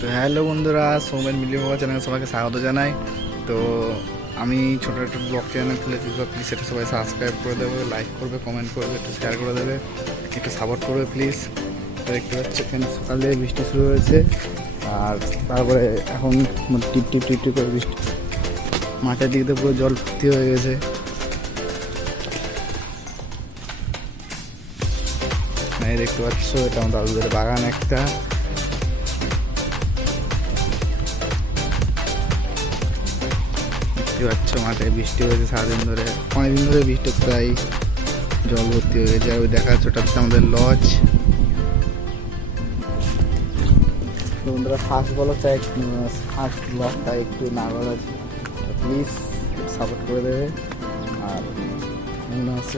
তো হ্যালো বন্ধুরা, সৌমেন মিলিয়ে বাবা চ্যানেলে সবাইকে স্বাগত জানাই। তো আমি ছোটো একটা ব্লগ চ্যানেল খুলেছি, তো প্লিজ সেটা সবাই সাবস্ক্রাইব করে দেবে, লাইক করবে, কমেন্ট করবে, একটু শেয়ার করে দেবে, একটু সাপোর্ট করবে প্লিজ। তো দেখতে পাচ্ছি এখানে সকাল থেকে বৃষ্টি শুরু হয়েছে, আর তারপরে এখন টিপ টিপ টিপ টিপ করে বৃষ্টি, মাঠের দিক দিয়ে পুরো জল ভর্তি হয়ে গেছে। এই দেখতে পাচ্ছ, এটা আমার দাদুদের বাগান একটা। দেখতে পাচ্ছ মাঠে বৃষ্টি হয়েছে সারাদিন ধরে, অনেকদিন ধরে বৃষ্টি, প্রায় জল ভর্তি হয়ে গেছে। আর ওই দেখা যাচ্ছে ওটা হচ্ছে আমাদের লজ। বন্ধুরা ফার্স্ট বলো চাই, ফার্স্ট ব্লগটা একটু না বলা, প্লিজ সাপোর্ট করে দেবে। আর মনে হচ্ছে